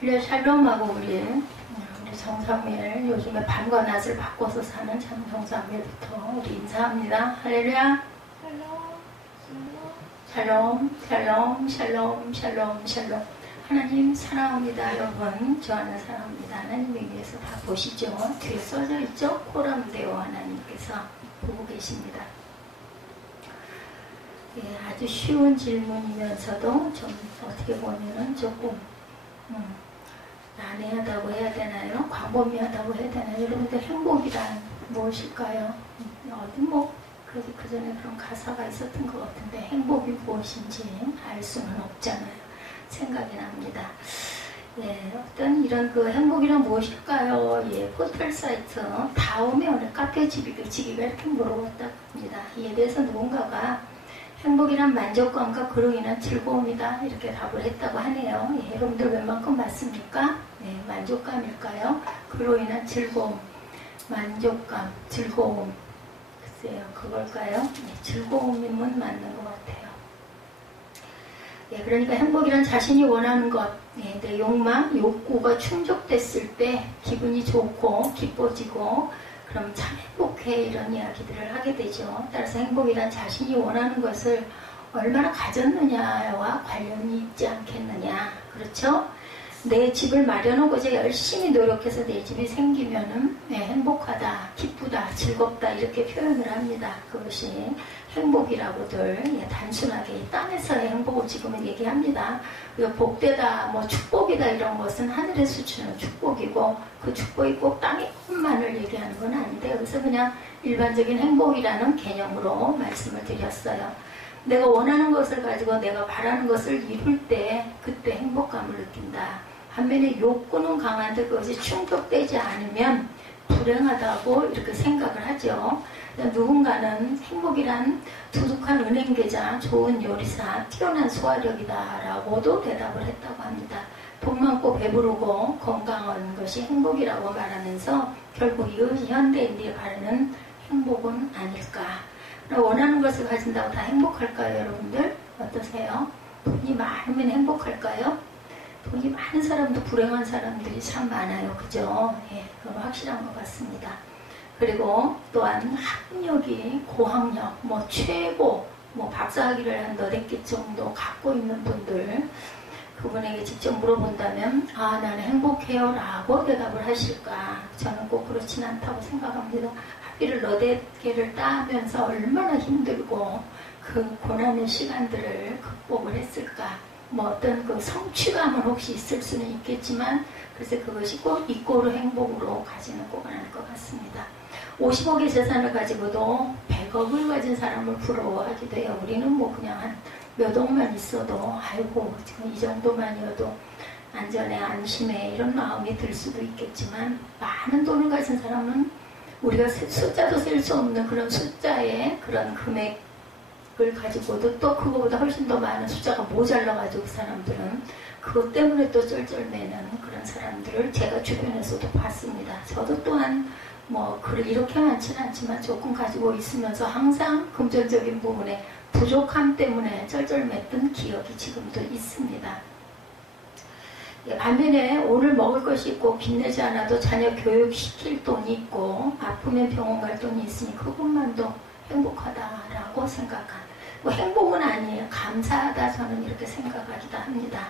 그래 샬롬하고 우리 정상밀 요즘에 밤과 낮을 바꿔서 사는 참 정상밀부터 우리 인사합니다. 할렐루야. 샬롬 샬롬 샬롬 샬롬 샬롬. 하나님 사랑합니다. 여러분 저하나 사랑합니다. 하나님에 위해서 다 보시죠. 뒤에 써져 있죠. 코람데오 하나님께서 보고 계십니다. 예, 아주 쉬운 질문이면서도 좀 어떻게 보면은 조금 난해하다고 해야 되나요? 광범위하다고 해야 되나요? 여러분들 행복이란 무엇일까요? 어디 뭐 그 전에 그런 가사가 있었던 것 같은데 행복이 무엇인지 알 수는 없잖아요. 생각이 납니다. 예, 어떤 이런 그 행복이란 무엇일까요? 예, 포털 사이트 다음에 오늘 카페 지기가 이렇게 물어봤다고 합니다. 이에 대해서 누군가가 행복이란 만족감과 그로 인한 즐거움이다 이렇게 답을 했다고 하네요. 예, 여러분들 웬만큼 맞습니까? 네, 만족감일까요? 그로 인한 즐거움, 만족감, 즐거움. 글쎄요, 그걸까요? 네, 즐거움이면 맞는 것 같아요. 예, 그러니까 행복이란 자신이 원하는 것, 예, 내 욕망, 욕구가 충족됐을 때 기분이 좋고 기뻐지고 그럼 참 행복해 이런 이야기들을 하게 되죠. 따라서 행복이란 자신이 원하는 것을 얼마나 가졌느냐와 관련이 있지 않겠느냐. 그렇죠? 내 집을 마련하고자 열심히 노력해서 내 집이 생기면은 행복하다, 기쁘다, 즐겁다 이렇게 표현을 합니다. 그것이 행복이라고들 단순하게 이 땅에서의 행복을 지금은 얘기합니다. 복되다, 뭐 축복이다 이런 것은 하늘에서 주는 축복이고 그 축복이 꼭 땅의 것만을 얘기하는 건 아닌데 그래서 그냥 일반적인 행복이라는 개념으로 말씀을 드렸어요. 내가 원하는 것을 가지고 내가 바라는 것을 이룰 때 그때 행복감을 느낀다. 반면에 욕구는 강한데 그것이 충족되지 않으면 불행하다고 이렇게 생각을 하죠. 누군가는 행복이란 두둑한 은행계좌, 좋은 요리사, 뛰어난 소화력이다 라고도 대답을 했다고 합니다. 돈 많고 배부르고 건강한 것이 행복이라고 말하면서 결국 이것이 현대인들이 바라는 행복은 아닐까. 원하는 것을 가진다고 다 행복할까요, 여러분들? 어떠세요? 돈이 많으면 행복할까요? 돈이 많은 사람도 불행한 사람들이 참 많아요. 그죠? 예, 그건 확실한 것 같습니다. 그리고 또한 학력이 고학력, 뭐 최고, 뭐 박사학위를 한 너댓 개 정도 갖고 있는 분들, 그분에게 직접 물어본다면, 아, 나는 행복해요 라고 대답을 하실까? 저는 꼭 그렇진 않다고 생각합니다. 학위를 너댓 개를 따면서 얼마나 힘들고 그 고난의 시간들을 극복을 했을까? 뭐 어떤 그 성취감은 혹시 있을 수는 있겠지만 그래서 그것이 꼭 이꼬르 행복으로 가지는 꼭 않을 것 같습니다. 50억의 재산을 가지고도 100억을 가진 사람을 부러워하기도 해요. 우리는 뭐 그냥 한 몇 억만 있어도 아이고 지금 이 정도만이어도 안전해 안심해 이런 마음이 들 수도 있겠지만 많은 돈을 가진 사람은 우리가 숫자도 셀 수 없는 그런 숫자의 그런 금액 을 가지고도 또 그거보다 훨씬 더 많은 숫자가 모자라가지고 그 사람들은 그것 때문에 또 쩔쩔매는 그런 사람들을 제가 주변에서도 봤습니다. 저도 또한 뭐 이렇게 많지는 않지만 조금 가지고 있으면서 항상 금전적인 부분에 부족함 때문에 쩔쩔맸던 기억이 지금도 있습니다. 예, 반면에 오늘 먹을 것이 있고 빚내지 않아도 자녀 교육시킬 돈이 있고 아프면 병원 갈 돈이 있으니 그것만도 행복하다라고 생각한 뭐 행복은 아니에요. 감사하다 저는 이렇게 생각하기도 합니다.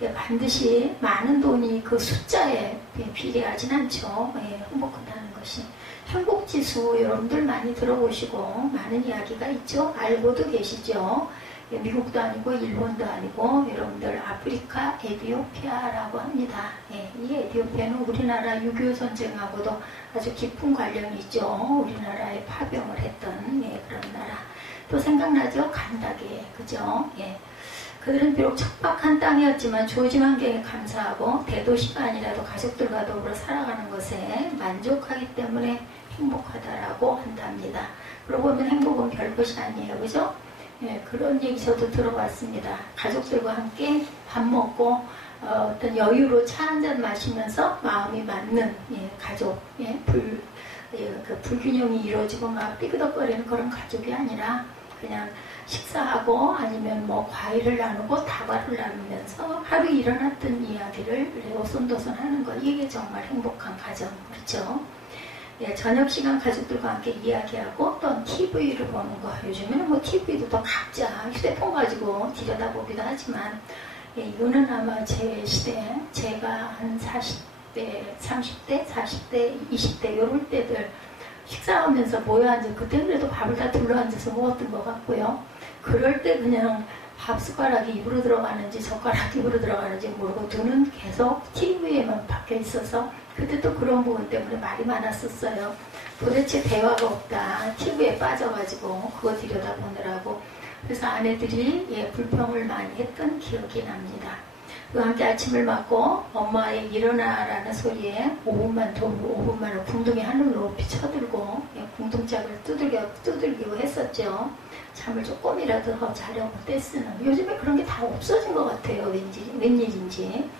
예, 반드시 많은 돈이 그 숫자에 비례하진 않죠. 예, 행복하다는 것이 행복지수 여러분들 많이 들어보시고 많은 이야기가 있죠. 알고도 계시죠. 예, 미국도 아니고 일본도 아니고 여러분들 아프리카 에티오피아라고 합니다. 예, 이 에티오피아는 우리나라 6.25 전쟁하고도 아주 깊은 관련이 있죠. 우리나라에 파병을 했던 그런 나라. 또 생각나죠? 간다게. 그죠? 예. 그들은 비록 척박한 땅이었지만 주어진 환경에 감사하고 대도시가 아니라도 가족들과 더불어 살아가는 것에 만족하기 때문에 행복하다라고 한답니다. 그러고 보면 행복은 별것이 아니에요. 그죠? 예, 그런 얘기 저도 들어봤습니다. 가족들과 함께 밥 먹고 어떤 여유로 차 한잔 마시면서 마음이 맞는 가족, 그 불균형이 이루어지고 막 삐그덕거리는 그런 가족이 아니라 그냥 식사하고 아니면 뭐 과일을 나누고 다과를 나누면서 하루 일어났던 이야기를 오손도손 하는 거, 이게 정말 행복한 가정, 그렇죠? 예, 저녁 시간 가족들과 함께 이야기하고 또 TV를 보는 거. 요즘에는 뭐 TV도 더 각자 휴대폰 가지고 들여다보기도 하지만, 예, 이거는 아마 제 시대, 제가 한 40대, 30대, 40대, 20대 요럴 때들 식사하면서 모여 앉아, 그때 그래도 밥을 다 둘러앉아서 먹었던 것 같고요. 그럴 때 그냥 밥 숟가락이 입으로 들어가는지 젓가락이 입으로 들어가는지 모르고 눈은 계속 TV에만 박혀 있어서 그때 또 그런 부분 때문에 말이 많았었어요. 도대체 대화가 없다. TV에 빠져가지고 그거 들여다보느라고. 그래서 아내들이 예, 불평을 많이 했던 기억이 납니다. 그와 함께 아침을 맞고 엄마의 일어나라는 소리에 5분만 궁둥이 하늘로 높이 쳐들고 예, 궁둥짝을 두들기고 했었죠. 잠을 조금이라도 더 자려고 떼쓰는. 요즘에 그런 게 다 없어진 것 같아요. 웬일인지.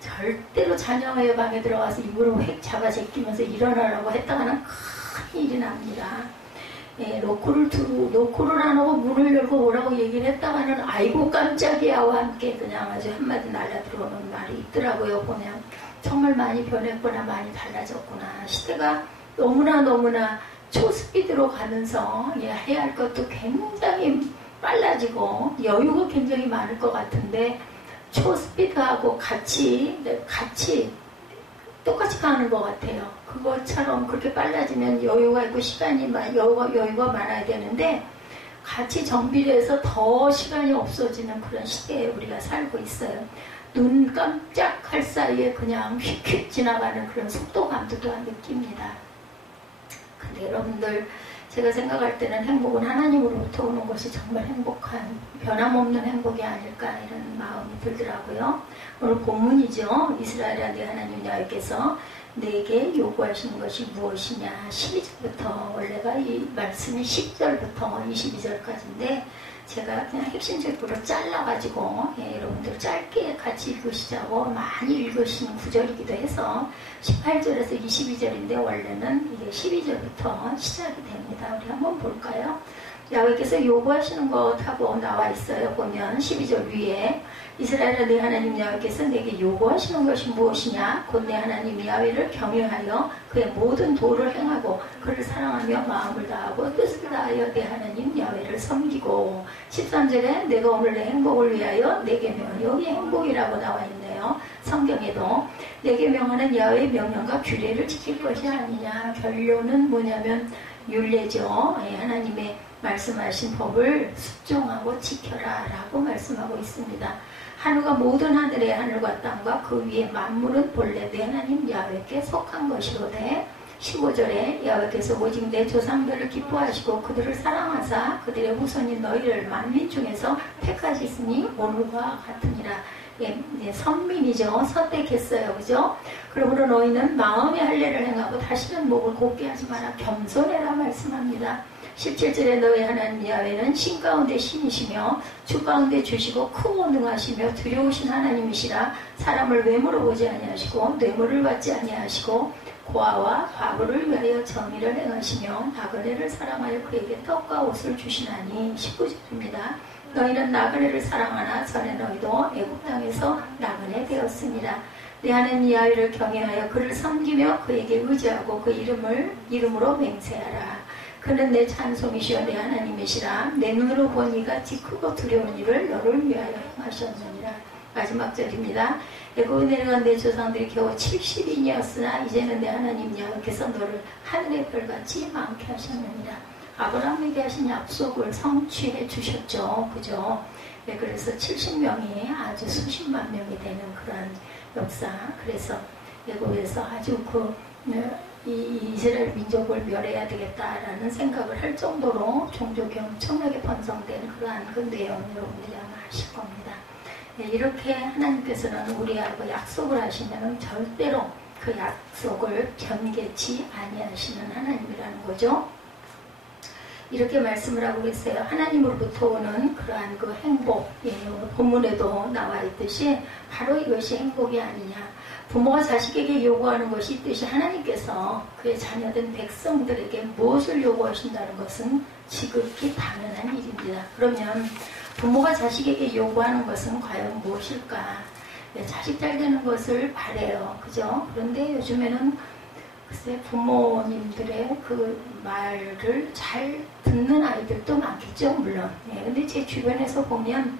절대로 자녀의 방에 들어가서 입으로 획 잡아 제끼면서 일어나라고 했다가는 큰 일이 납니다. 예, 노크를 안 하고 문을 열고 오라고 얘기를 했다가는 아이고 깜짝이야와 함께 그냥 아주 한마디 날라 들어오는 말이 있더라고요. 보면 정말 많이 변했구나, 많이 달라졌구나. 시대가 너무나 초스피드로 가면서 예, 해야 할 것도 굉장히 빨라지고 여유가 굉장히 많을 것 같은데 초스피드하고 같이 똑같이 가는 것 같아요. 그것처럼 그렇게 빨라지면 여유가 있고 여유가 많아야 되는데 같이 정비돼서 더 시간이 없어지는 그런 시대에 우리가 살고 있어요. 눈 깜짝할 사이에 그냥 휙휙 지나가는 그런 속도감도 또한 느낍니다. 근데 여러분들, 제가 생각할 때는 행복은 하나님으로부터 오는 것이 정말 행복한, 변함없는 행복이 아닐까 이런 마음이 들더라고요. 오늘 본문이죠. 이스라엘아 네 하나님 여호와께서 내게 요구하시는 것이 무엇이냐. 12절부터, 원래가 이 말씀이 10절부터 22절까지인데 제가 그냥 핵심적으로 잘라가지고 여러분들 짧게 같이 읽으시자고 많이 읽으시는 구절이기도 해서 18절에서 22절인데 원래는 이게 12절부터 시작이 됩니다. 우리 한번 볼까요? 야훼께서 요구하시는 것하고 나와 있어요. 보면 12절 위에 이스라엘아 네 하나님 야훼께서 내게 요구하시는 것이 무엇이냐. 곧 내 하나님 야훼를 경외하여 그의 모든 도를 행하고 그를 사랑하며 마음을 다하고 뜻을 다하여 내 하나님 야훼를 섬기고. 13절에 내가 오늘 내 행복을 위하여 내게 명하여, 여기 행복이라고 나와 있네요. 성경에도 내게 명하는 야훼의 명령과 규례를 지킬 것이 아니냐. 결론은 뭐냐면 율례죠. 하나님의 말씀하신 법을 순종하고 지켜라 라고 말씀하고 있습니다. 하루가 모든 하늘의 하늘과 땅과 그 위에 만물은 본래 내 하나님 야훼께 속한 것이로되. 15절에 야훼께서 오직 내 조상들을 기뻐하시고 그들을 사랑하사 그들의 후손인 너희를 만민 중에서 택하셨으니 오늘과 같으니라. 예, 선민이죠. 선택했어요. 그죠? 그러므로 너희는 마음의 할례를 행하고 다시는 목을 곱게 하지 마라. 겸손해라 말씀합니다. 17절에 너희 하나님 야훼는 신 가운데 신이시며 주 가운데 주시고 크고 능하시며 두려우신 하나님이시라. 사람을 외모로 보지 아니하시고 뇌물을 받지 아니하시고 고아와 과부를 위하여 정의를 행하시며 나그네를 사랑하여 그에게 떡과 옷을 주시나니. 19절입니다. 너희는 나그네를 사랑하나 전에 너희도 애굽 땅에서 나그네 되었습니다. 내 하나님 야훼를 경외하여 그를 섬기며 그에게 의지하고 그 이름으로 맹세하라. 그는 내 찬송이시여 내 하나님이시라. 내 눈으로 본 이같이 크고 두려운 일을 너를 위하여 행하셨느니라. 마지막 절입니다. 애굽에 내려간 내 조상들이 겨우 70인이었으나 이제는 내 하나님 야훼께서 너를 하늘의 별같이 많게 하셨느니라. 아브라함에게 하신 약속을 성취해 주셨죠. 그죠? 네, 그래서 70명이 아주 수십만 명이 되는 그런 역사. 그래서 애굽에서 아주 이 이스라엘 민족을 멸해야 되겠다라는 생각을 할 정도로 종족이 엄청나게 번성된 그러한 그 내용 여러분들이 아마 아실 겁니다. 네, 이렇게 하나님께서는 우리하고 약속을 하시면 절대로 그 약속을 변개치 아니하시는 하나님이라는 거죠. 이렇게 말씀을 하고 계세요. 하나님으로부터 오는 그러한 그 행복, 오늘 본문에도 나와 있듯이 바로 이것이 행복이 아니냐. 부모가 자식에게 요구하는 것이 있듯이 하나님께서 그의 자녀된 백성들에게 무엇을 요구하신다는 것은 지극히 당연한 일입니다. 그러면 부모가 자식에게 요구하는 것은 과연 무엇일까? 자식 잘 되는 것을 바래요. 그죠? 그런데 요즘에는 글쎄 부모님들의 그 말을 잘 듣는 아이들도 많겠죠, 물론. 근데 제 주변에서 보면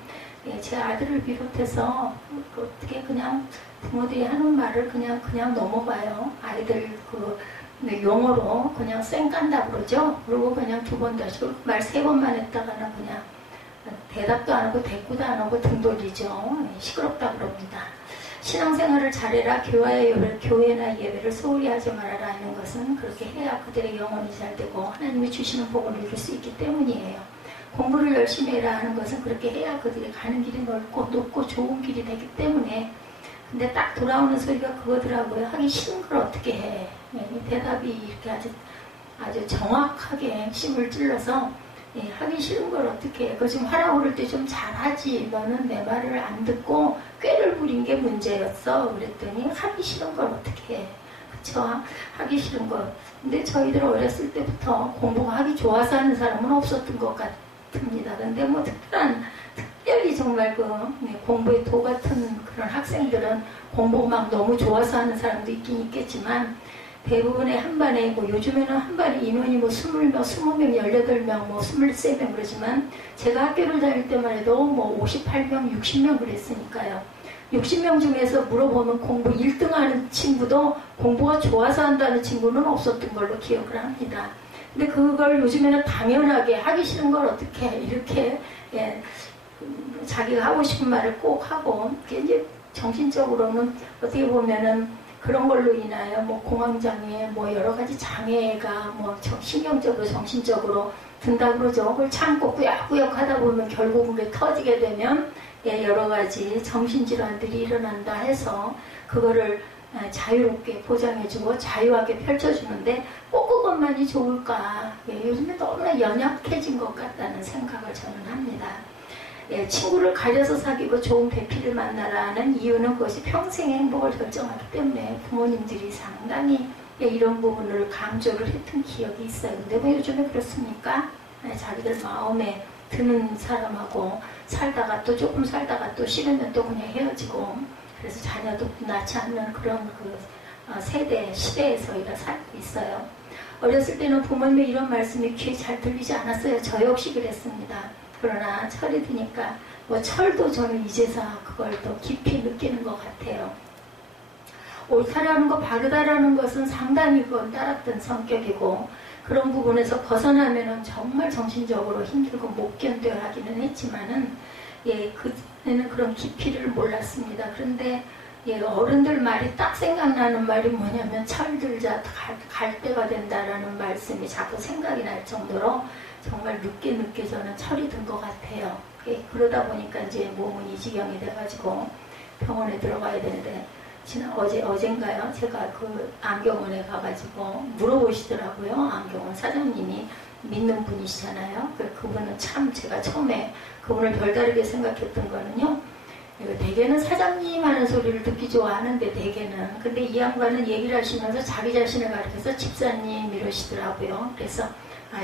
제 아들을 비롯해서 어떻게 그냥 부모들이 하는 말을 그냥 넘어가요. 아이들 그 용어로 그냥 쌩깐다 그러죠. 그리고 그냥 두 번 다시 말 세 번만 했다가는 그냥 대답도 안 하고 대꾸도 안 하고 등 돌리죠. 시끄럽다 그럽니다. 신앙생활을 잘해라, 교회나 예배를 소홀히 하지 말아라 하는 것은 그렇게 해야 그들의 영혼이 잘 되고 하나님이 주시는 복을 이룰 수 있기 때문이에요. 공부를 열심히 해라 하는 것은 그렇게 해야 그들이 가는 길이 높고 좋은 길이 되기 때문에. 근데 딱 돌아오는 소리가 그거더라고요. 하기 싫은 걸 어떻게 해. 대답이 이렇게 아주 정확하게 핵심을 찔러서 하기 싫은 걸 어떻게 해. 그거 지금 하라고 그럴 때 좀 잘하지. 너는 내 말을 안 듣고 꾀를 부린 게 문제였어. 그랬더니 하기 싫은 걸 어떻게 해. 그쵸? 하기 싫은 걸. 근데 저희들 어렸을 때부터 공부가 하기 좋아서 하는 사람은 없었던 것 같습니다. 근데 뭐 특별히 정말 공부에 도 같은 그런 학생들은 공부 막 너무 좋아서 하는 사람도 있긴 있겠지만 대부분의 한 반에 요즘에는 한 반에 인원이 20명, 18명, 23명 그러지만 제가 학교를 다닐 때만 해도 58명, 60명 그랬으니까요. 60명 중에서 물어보면 공부 1등 하는 친구도 공부가 좋아서 한다는 친구는 없었던 걸로 기억을 합니다. 근데 그걸 요즘에는 당연하게 하기 싫은 걸 어떻게 이렇게 자기가 하고 싶은 말을 꼭 하고 이제 정신적으로는 어떻게 보면은 그런 걸로 인하여 공황장애 여러 가지 장애가 신경적으로 정신적으로 든다 그러죠. 그걸 참고 꾸역꾸역 하다 보면 결국은 그게 터지게 되면 여러 가지 정신질환들이 일어난다 해서 그거를 자유롭게 보장해주고 자유하게 펼쳐주는데 꼭 그것만이 좋을까. 요즘에 너무나 연약해진 것 같다는 생각을 저는 합니다. 친구를 가려서 사귀고 좋은 배필을 만나라는 이유는 그것이 평생의 행복을 결정하기 때문에 부모님들이 상당히 이런 부분을 강조를 했던 기억이 있어요. 근데 왜 요즘에 그렇습니까? 자기들 마음에 드는 사람하고 살다가 또 조금 살다가 또 싫으면 또 그냥 헤어지고 그래서 자녀도 낳지 않는 그런 시대에서 살고 있어요. 어렸을 때는 부모님의 이런 말씀이 귀에 잘 들리지 않았어요. 저 역시 그랬습니다. 그러나 철이 드니까 철도 저는 이제서 그걸 더 깊이 느끼는 것 같아요. 옳다라는 거 바르다라는 것은 상당히 그건 따랐던 성격이고 그런 부분에서 벗어나면은 정말 정신적으로 힘들고 못 견뎌 하기는 했지만은 그때는 그런 깊이를 몰랐습니다. 그런데 어른들 말이 딱 생각나는 말이 뭐냐면 철들자 갈 때가 된다라는 말씀이 자꾸 생각이 날 정도로 정말 늦게 저는 철이 든 것 같아요. 그러다 보니까 이제 몸은 이 지경이 돼가지고 병원에 들어가야 되는데 어젠가요? 제가 그 안경원에 가가지고 물어보시더라고요. 안경원 사장님이 믿는 분이시잖아요. 그분은 참 제가 처음에 그분을 별다르게 생각했던 거는요. 대개는 사장님 하는 소리를 듣기 좋아하는데 대개는 근데 이 양반은 얘기를 하시면서 자기 자신을 가리켜서 집사님 이러시더라고요. 그래서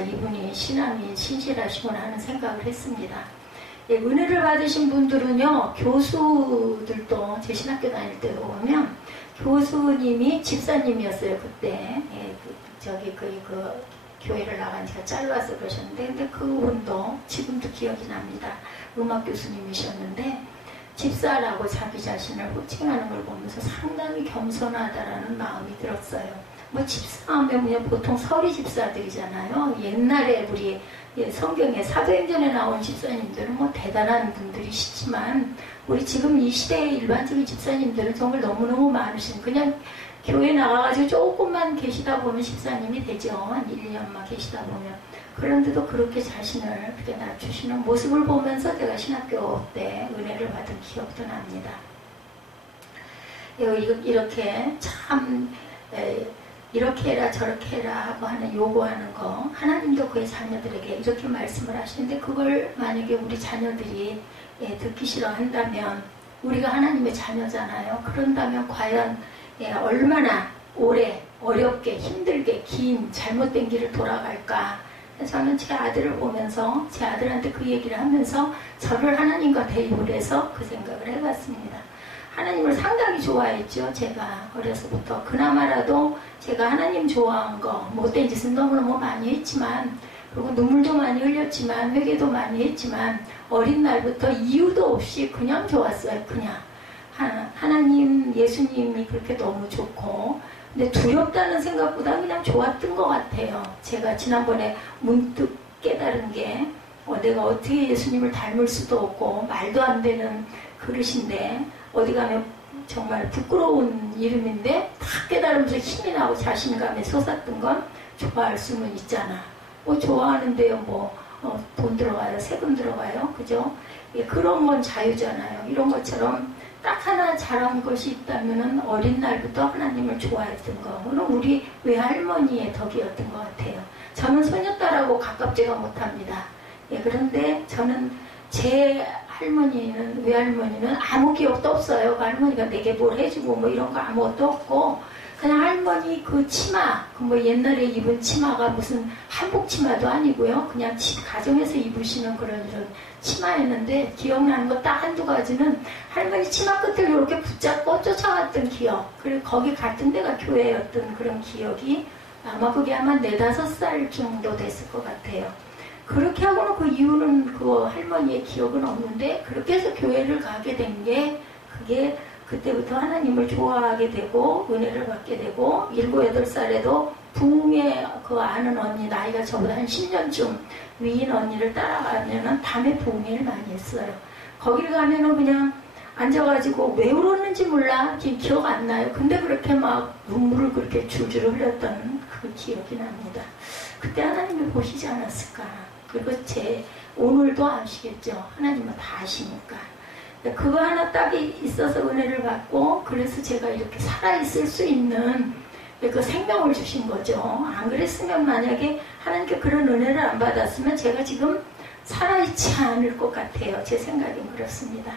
이분이 신앙이 신실하시구나 하는 생각을 했습니다. 은혜를 받으신 분들은요, 교수들도 제 신학교 다닐 때 보면 교수님이 집사님이었어요. 그때 그 교회를 나간 지가 짧아서 그러셨는데 근데 그분도 지금도 기억이 납니다. 음악 교수님이셨는데 집사라고 자기 자신을 호칭하는 걸 보면서 상당히 겸손하다라는 마음이 들었어요. 집사하면 그냥 보통 서리 집사들이잖아요. 옛날에 우리 성경에 사도행전에 나온 집사님들은 대단한 분들이시지만 우리 지금 이 시대의 일반적인 집사님들은 정말 너무너무 많으신 그냥 교회 나가가지고 조금만 계시다 보면 집사님이 되죠. 한 1, 2년만 계시다 보면. 그런데도 그렇게 자신을 그렇게 낮추시는 모습을 보면서 제가 신학교 때 은혜를 받은 기억도 납니다. 이렇게 참 이렇게 해라 저렇게 해라 하고 하는 요구하는 거 하나님도 그의 자녀들에게 이렇게 말씀을 하시는데 그걸 만약에 우리 자녀들이 듣기 싫어한다면 우리가 하나님의 자녀잖아요. 그런다면 과연 얼마나 오래 어렵게 힘들게 긴 잘못된 길을 돌아갈까. 저는 제 아들을 보면서 제 아들한테 그 얘기를 하면서 저를 하나님과 대입을 해서 그 생각을 해봤습니다. 하나님을 상당히 좋아했죠. 제가 어려서부터. 그나마라도 제가 하나님 좋아한 거 못된 짓은 너무너무 많이 했지만 그리고 눈물도 많이 흘렸지만 회개도 많이 했지만 어린 날부터 이유도 없이 그냥 좋았어요. 그냥 하나님 예수님이 그렇게 너무 좋고 근데 두렵다는 생각보다 그냥 좋았던 것 같아요. 제가 지난번에 문득 깨달은 게 내가 어떻게 예수님을 닮을 수도 없고 말도 안 되는 그릇인데 어디 가면 정말 부끄러운 이름인데 다 깨달으면서 힘이 나고 자신감에 솟았던 건 좋아할 수는 있잖아. 좋아하는데요. 돈 들어가요. 세금 들어가요. 그죠? 그런 건 자유잖아요. 이런 것처럼 딱 하나 잘한 것이 있다면 어린 날부터 하나님을 좋아했던 거. 그건 우리 외할머니의 덕이었던 것 같아요. 저는 소녀딸하고 가깝지가 못합니다. 그런데 저는 제 외할머니는 아무 기억도 없어요. 그 할머니가 내게 뭘 해주고 이런 거 아무것도 없고 그냥 할머니 그 치마 옛날에 입은 치마가 무슨 한복 치마도 아니고요. 그냥 가정에서 입으시는 그런 치마였는데 기억나는 거 딱 한두 가지는 할머니 치마 끝을 이렇게 붙잡고 쫓아갔던 기억. 그리고 거기 같은 데가 교회였던 그런 기억이 그게 아마 4-5살 정도 됐을 것 같아요. 그렇게 하고는 그 이유는 그 할머니의 기억은 없는데 그렇게 해서 교회를 가게 된 게 그게 그때부터 하나님을 좋아하게 되고 은혜를 받게 되고 7-8살에도 부흥의 그 아는 언니 나이가 저보다 한 10년쯤 위인 언니를 따라가면은 밤에 부흥회를 많이 했어요. 거길 가면은 그냥 앉아가지고 왜 울었는지 몰라. 기억 안 나요. 근데 그렇게 막 눈물을 그렇게 줄줄 흘렸던 그 기억이 납니다. 그때 하나님이 보시지 않았을까. 그리고 오늘도 아시겠죠. 하나님은 다 아시니까. 그거 하나 딱 있어서 은혜를 받고 그래서 제가 이렇게 살아있을 수 있는 그 생명을 주신 거죠. 안 그랬으면 만약에 하나님께 그런 은혜를 안 받았으면 제가 지금 살아있지 않을 것 같아요. 제 생각엔 그렇습니다.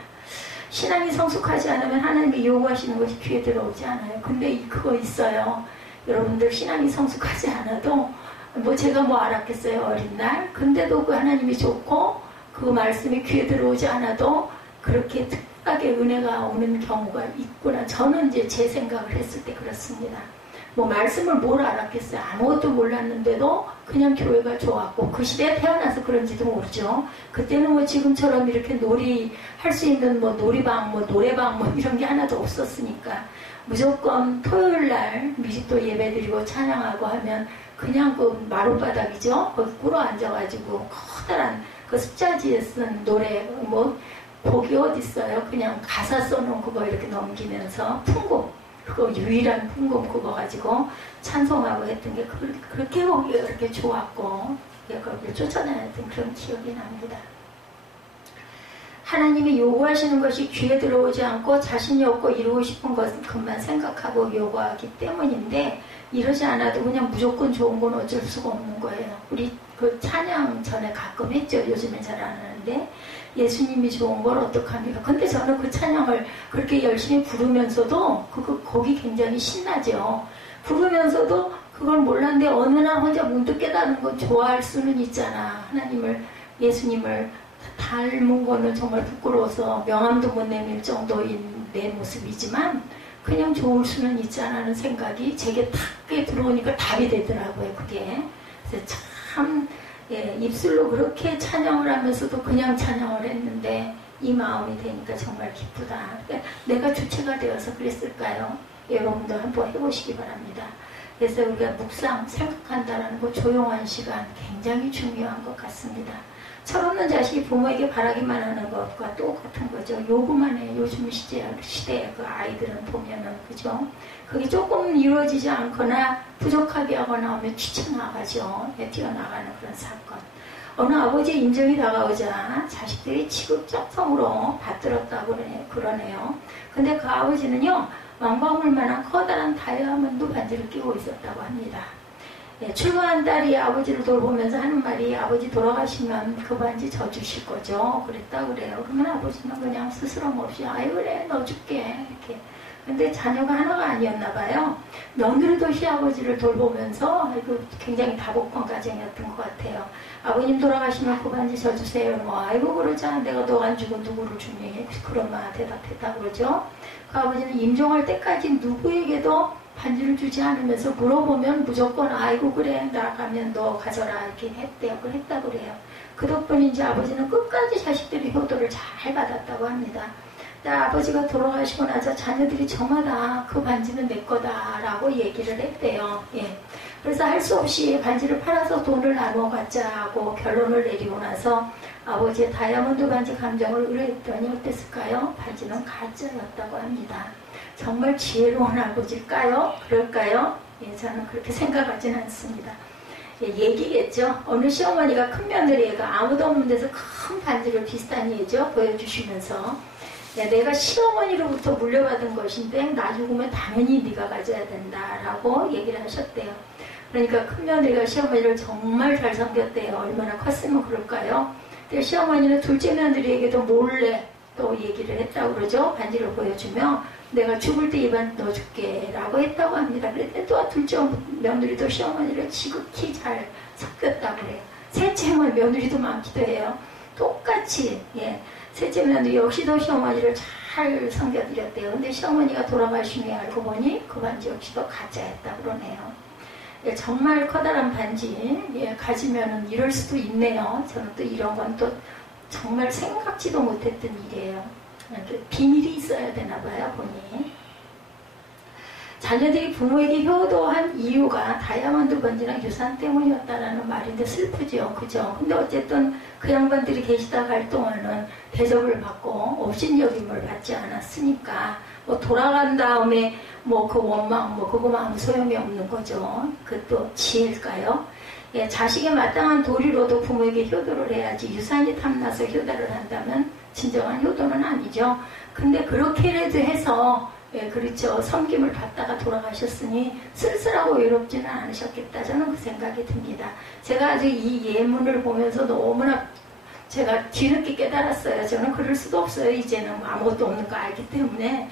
신앙이 성숙하지 않으면 하나님이 요구하시는 것이 귀에 들어오지 않아요. 근데 그거 있어요. 여러분들 신앙이 성숙하지 않아도 제가 알았겠어요. 어린 날. 근데도 그 하나님이 좋고 그 말씀이 귀에 들어오지 않아도 그렇게 특별하게 은혜가 오는 경우가 있구나. 저는 이제 제 생각을 했을 때 그렇습니다. 말씀을 뭘 알았겠어요. 아무것도 몰랐는데도 그냥 교회가 좋았고 그 시대에 태어나서 그런지도 모르죠. 그때는 지금처럼 이렇게 놀이할 수 있는 놀이방, 노래방 이런 게 하나도 없었으니까 무조건 토요일날 미식도 예배드리고 찬양하고 하면 그냥 그 마룻바닥이죠. 거기 꿇어 앉아가지고 커다란 그 습자지에 쓴 노래 곡이 어딨어요. 그냥 가사 써놓은 그거 이렇게 넘기면서 풍금 그거 유일한 풍금 그거 가지고 찬송하고 했던 게 그렇게 거기가 그렇게 좋았고 거기를 쫓아다녔던 그런 기억이 납니다. 하나님이 요구하시는 것이 귀에 들어오지 않고 자신이 없고 이루고 싶은 것만 생각하고 요구하기 때문인데 이러지 않아도 그냥 무조건 좋은 건 어쩔 수가 없는 거예요. 우리 그 찬양 전에 가끔 했죠. 요즘엔 잘 안 하는데 예수님이 좋은 걸 어떡합니까? 근데 저는 그 찬양을 그렇게 열심히 부르면서도 거기 굉장히 신나죠. 부르면서도 그걸 몰랐는데 어느 날 혼자 문득 깨닫는 건 좋아할 수는 있잖아. 하나님을 예수님을 닮은 거는 정말 부끄러워서 명함도 못 내밀 정도인 내 모습이지만 그냥 좋을 수는 있잖아는 생각이 제게 탁 들어오니까 답이 되더라고요. 그게. 그래서 참 입술로 그렇게 찬양을 하면서도 그냥 찬양을 했는데 이 마음이 되니까 정말 기쁘다. 그러니까 내가 주체가 되어서 그랬을까요? 여러분도 한번 해보시기 바랍니다. 그래서 우리가 묵상, 생각한다라는 거 조용한 시간 굉장히 중요한 것 같습니다. 철없는 자식이 부모에게 바라기만 하는 것과 똑같은 거죠. 요구만 해. 요즘 시대에 그 아이들은 보면은, 그죠? 그게 조금 이루어지지 않거나 부족하게 하거나 하면 귀찮아가죠. 뛰어나가는 그런 사건. 어느 아버지의 임종이 다가오자 자식들이 지극정성으로 받들었다고 그러네요. 근데 그 아버지는요, 왕방울만한 커다란 다이아몬드 반지를 끼고 있었다고 합니다. 예, 출가한 딸이 아버지를 돌보면서 하는 말이 아버지 돌아가시면 그 반지 져주실 거죠. 그랬다 그래요. 그러면 아버지는 그냥 스스럼 없이 아이 그래 넣어줄게 이렇게. 근데 자녀가 하나가 아니었나 봐요. 며느리도 시아버지를 돌보면서 굉장히 다복한 가정이었던 것 같아요. 아버님 돌아가시면 그 반지 져주세요. 뭐 아이고 그러자 내가 너가 안 주고 누구를 주니 그런 말 대답했다 그러죠. 그 아버지는 임종할 때까지 누구에게도 반지를 주지 않으면서 물어보면 무조건 아이고 그래 나가면 너 가져라 이렇게 했대요. 그랬다 그래요. 그 덕분인지 아버지는 끝까지 자식들의 효도를 잘 받았다고 합니다. 아버지가 돌아가시고 나서 자녀들이 저마다 그 반지는 내 거다라고 얘기를 했대요. 예. 그래서 할 수 없이 반지를 팔아서 돈을 나눠 갖자고 결론을 내리고 나서 아버지의 다이아몬드 반지 감정을 의뢰했더니 어땠을까요? 반지는 가짜였다고 합니다. 정말 지혜로운 아버지일까요? 그럴까요? 예, 저는 그렇게 생각하지는 않습니다. 예, 얘기겠죠. 어느 시어머니가 큰 며느리가 아무도 없는 데서 큰 반지를 비슷한 예죠 보여주시면서 야, 내가 시어머니로부터 물려받은 것인데 나 죽으면 당연히 네가 가져야 된다라고 얘기를 하셨대요. 그러니까 큰 며느리가 시어머니를 정말 잘 섬겼대요. 얼마나 컸으면 그럴까요? 근데 시어머니는 둘째 며느리에게도 몰래 또 얘기를 했다고 그러죠. 반지를 보여주며 내가 죽을 때 이 반지 넣어줄게 라고 했다고 합니다. 그런데 또 둘째 며느리도 시어머니를 지극히 잘 섬겼다고 그래요. 셋째 며느리도 많기도 해요. 똑같이 예. 셋째 며느리 역시도 시어머니를 잘 섬겨드렸대요. 근데 시어머니가 돌아가신 후에 알고 보니 그 반지 역시도 가짜였다 그러네요. 예, 정말 커다란 반지 예, 가지면은 이럴 수도 있네요. 저는 또 이런 건 또 정말 생각지도 못했던 일이에요. 비밀이 있어야 되나 봐요, 보니. 자녀들이 부모에게 효도한 이유가 다이아몬드 반지나 유산 때문이었다라는 말인데 슬프죠. 그죠? 근데 어쨌든 그 양반들이 계시다 갈 동안은 대접을 받고 업신여김을 받지 않았으니까 뭐 돌아간 다음에 뭐 그 원망 뭐 그거 아무 소용이 없는 거죠. 그것도 지혜일까요? 예, 자식의 마땅한 도리로도 부모에게 효도를 해야지 유산이 탐나서 효도를 한다면 진정한 효도는 아니죠. 근데 그렇게라도 해서 예, 그렇죠. 섬김을 받다가 돌아가셨으니 쓸쓸하고 외롭지는 않으셨겠다. 저는 그 생각이 듭니다. 제가 아직 이 예문을 보면서 너무나 제가 뒤늦게 깨달았어요. 저는 그럴 수도 없어요. 이제는 아무것도 없는 거 알기 때문에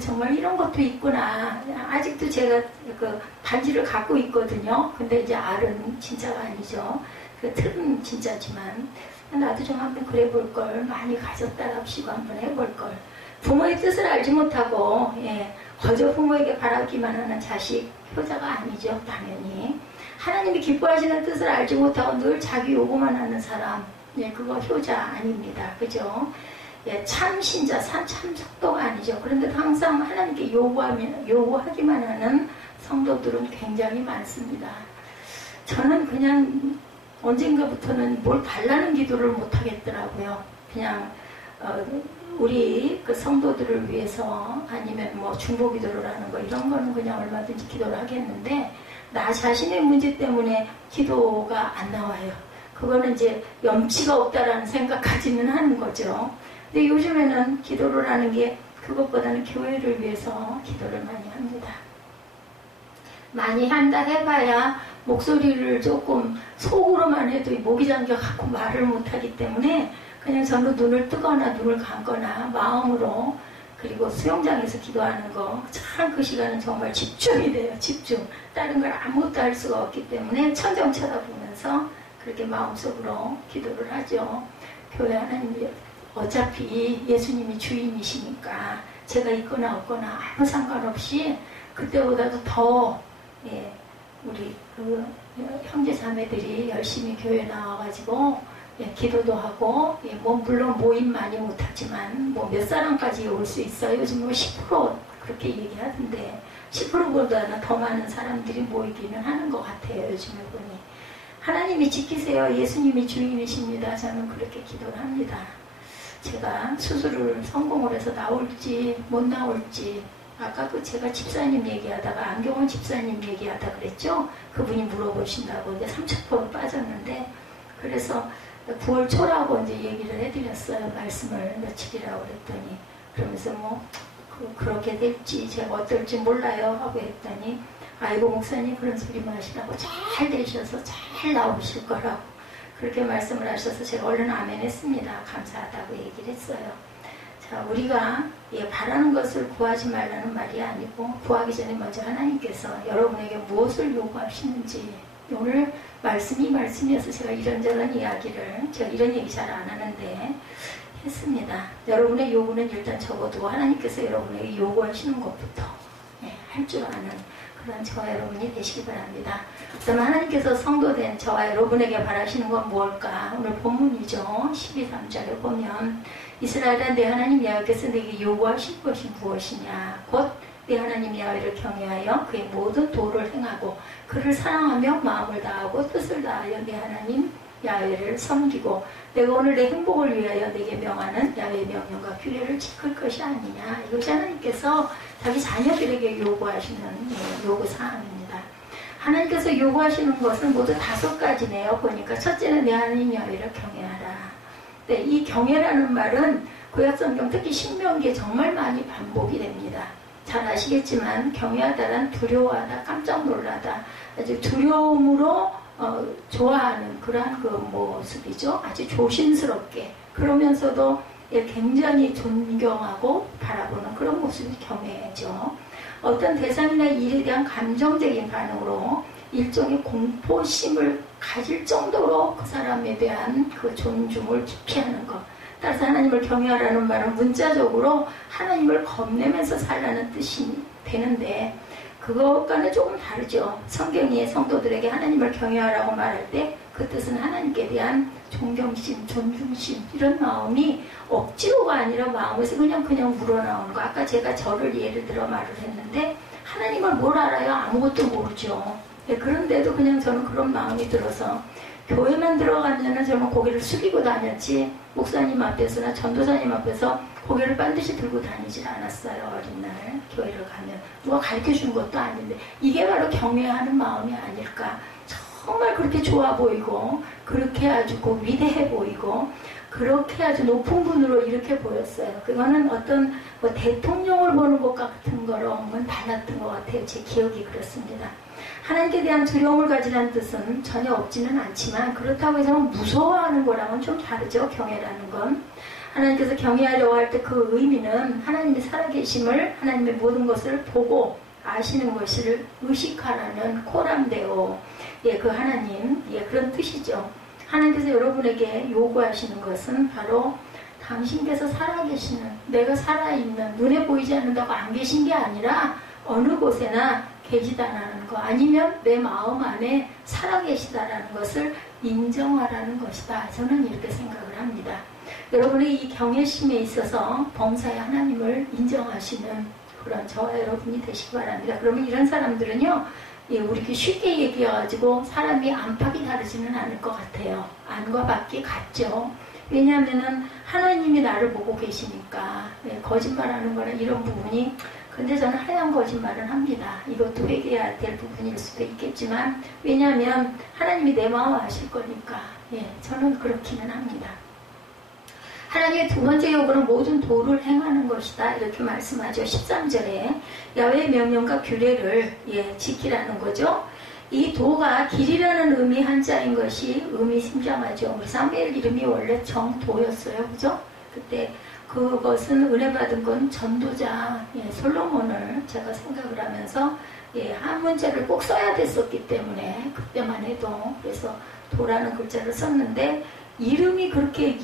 정말 이런 것도 있구나. 아직도 제가 그 반지를 갖고 있거든요. 근데 이제 알은 진짜가 아니죠. 그 틀은 진짜지만 나도 좀 한번 그래 볼 걸. 많이 가졌다랍시고 한번 해볼 걸. 부모의 뜻을 알지 못하고 예, 거저 부모에게 바라기만 하는 자식 효자가 아니죠. 당연히 하나님이 기뻐하시는 뜻을 알지 못하고 늘 자기 요구만 하는 사람 예, 그거 효자 아닙니다. 그죠? 예, 참 신자 참 속도가 아니죠. 그런데 항상 하나님께 요구하기만 하는 성도들은 굉장히 많습니다. 저는 그냥 언젠가부터는 뭘 달라는 기도를 못하겠더라고요. 그냥 우리 그 성도들을 위해서 아니면 뭐 중보기도를 하는 거 이런 거는 그냥 얼마든지 기도를 하겠는데 나 자신의 문제 때문에 기도가 안 나와요. 그거는 이제 염치가 없다라는 생각까지는 하는 거죠. 근데 요즘에는 기도를 하는 게 그것보다는 교회를 위해서 기도를 많이 합니다. 많이 한다 해봐야 목소리를 조금 속으로만 해도 목이 잠겨갖고 말을 못하기 때문에 그냥 전부 눈을 뜨거나 눈을 감거나 마음으로 그리고 수영장에서 기도하는 거 참 그 시간은 정말 집중이 돼요. 집중. 다른 걸 아무것도 할 수가 없기 때문에 천정 쳐다보면서 그렇게 마음속으로 기도를 하죠. 교회 하나님이 어차피 예수님이 주인이시니까 제가 있거나 없거나 아무 상관없이 그때보다도 더 예, 우리 그 형제 자매들이 열심히 교회 나와가지고 예, 기도도 하고 예, 뭐 물론 모임 많이 못하지만 뭐 몇 사람까지 올 수 있어요. 요즘 뭐 10% 그렇게 얘기하던데 10%보다는 더 많은 사람들이 모이기는 하는 것 같아요. 요즘에 보니 하나님이 지키세요. 예수님이 주인이십니다. 저는 그렇게 기도를 합니다. 제가 수술을 성공을 해서 나올지 못 나올지 아까 그 제가 집사님 얘기하다가 안경원 집사님 얘기하다 그랬죠. 그분이 물어보신다고 이제 30% 빠졌는데 그래서 9월 초라고 이제 얘기를 해드렸어요. 말씀을 며칠이라고 그랬더니 그러면서 뭐 그렇게 될지 제가 어떨지 몰라요 하고 했더니 아이고 목사님 그런 소리 마시라고 잘 되셔서 잘 나오실 거라고 그렇게 말씀을 하셔서 제가 얼른 아멘 했습니다. 감사하다고 얘기를 했어요. 자, 우리가 바라는 것을 구하지 말라는 말이 아니고 구하기 전에 먼저 하나님께서 여러분에게 무엇을 요구하시는지 오늘 말씀이 말씀이어서 제가 이런저런 이야기를 제가 이런 얘기 잘 안 하는데 했습니다. 여러분의 요구는 일단 적어두고 하나님께서 여러분에게 요구하시는 것부터 할 줄 아는 그런 저와 여러분이 되시기 바랍니다. 그러면 하나님께서 성도된 저와 여러분에게 바라시는 건 무엇일까? 오늘 본문이죠. 12~3절에 보면 이스라엘아 내 하나님 여호와께서 내게 요구하실 것이 무엇이냐? 곧 내 하나님 야훼를 경외하여 그의 모든 도를 행하고 그를 사랑하며 마음을 다하고 뜻을 다하여 내 하나님 야훼를 섬기고 내가 오늘 내 행복을 위하여 내게 명하는 야훼의 명령과 규례를 지킬 것이 아니냐. 이것이 하나님께서 자기 자녀들에게 요구하시는 요구사항입니다. 하나님께서 요구하시는 것은 모두 5가지네요. 보니까 첫째는 내 하나님 야훼를 경외하라. 네, 이 경외라는 말은 구약성경 특히 신명기에 정말 많이 반복이 됩니다. 잘 아시겠지만 경외하다란 두려워하다, 깜짝 놀라다, 아주 두려움으로 좋아하는 그러한 그 모습이죠. 아주 조심스럽게 그러면서도 굉장히 존경하고 바라보는 그런 모습이 경외죠. 어떤 대상이나 일에 대한 감정적인 반응으로 일종의 공포심을 가질 정도로 그 사람에 대한 그 존중을 깊이 하는 것. 따라서 하나님을 경외하라는 말은 문자적으로 하나님을 겁내면서 살라는 뜻이 되는데 그것과는 조금 다르죠. 성경이 성도들에게 하나님을 경외하라고 말할 때 그 뜻은 하나님께 대한 존경심, 존중심 이런 마음이 억지로가 아니라 마음에서 그냥 우러나오는 거. 아까 제가 저를 예를 들어 말을 했는데 하나님을 뭘 알아요? 아무것도 모르죠. 네, 그런데도 그냥 저는 그런 마음이 들어서 교회만 들어가면은 저는 고개를 숙이고 다녔지 목사님 앞에서나 전도사님 앞에서 고개를 반드시 들고 다니질 않았어요. 어린 날 교회를 가면 누가 가르쳐준 것도 아닌데 이게 바로 경외하는 마음이 아닐까. 정말 그렇게 좋아 보이고 그렇게 아주 위대해 보이고 그렇게 아주 높은 분으로 이렇게 보였어요. 그거는 어떤 대통령을 보는 것 같은 거랑은 달랐던 것 같아요. 제 기억이 그렇습니다. 하나님께 대한 두려움을 가지라는 뜻은 전혀 없지는 않지만 그렇다고 해서 무서워하는 거랑은 좀 다르죠. 경외라는 건. 하나님께서 경외하려고 할 때 그 의미는 하나님의 살아계심을 하나님의 모든 것을 보고 아시는 것을 의식하라는 코람데오 그 하나님 그런 뜻이죠. 하나님께서 여러분에게 요구하시는 것은 바로 당신께서 살아계시는 내가 살아있는 눈에 보이지 않는다고 안 계신 게 아니라 어느 곳에나 계시다라는 거 아니면 내 마음 안에 살아계시다라는 것을 인정하라는 것이다. 저는 이렇게 생각을 합니다. 여러분의 이 경외심에 있어서 범사의 하나님을 인정하시는 그런 저와 여러분이 되시기 바랍니다. 그러면 이런 사람들은요 우리 쉽게 얘기해가지고 사람이 안팎이 다르지는 않을 것 같아요. 안과 밖이 같죠. 왜냐하면은 하나님이 나를 보고 계시니까 거짓말하는 거나 이런 부분이 근데 저는 하얀 거짓말은 합니다. 이것도 회개해야 될 부분일 수도 있겠지만 왜냐하면 하나님이 내 마음 아실 거니까 저는 그렇기는 합니다. 하나님의 두 번째 요구는 모든 도를 행하는 것이다. 이렇게 말씀하죠. 13절에 야훼의 명령과 규례를 지키라는 거죠. 이 도가 길이라는 의미 한자인 것이 의미심장하죠. 우리 사무엘 이름이 원래 정도였어요. 그죠? 그때 그것은 은혜 받은 건 전도자 솔로몬을 제가 생각을 하면서 한 문자를 꼭 써야 됐었기 때문에 그때만 해도 그래서 도라는 글자를 썼는데 이름이 그렇게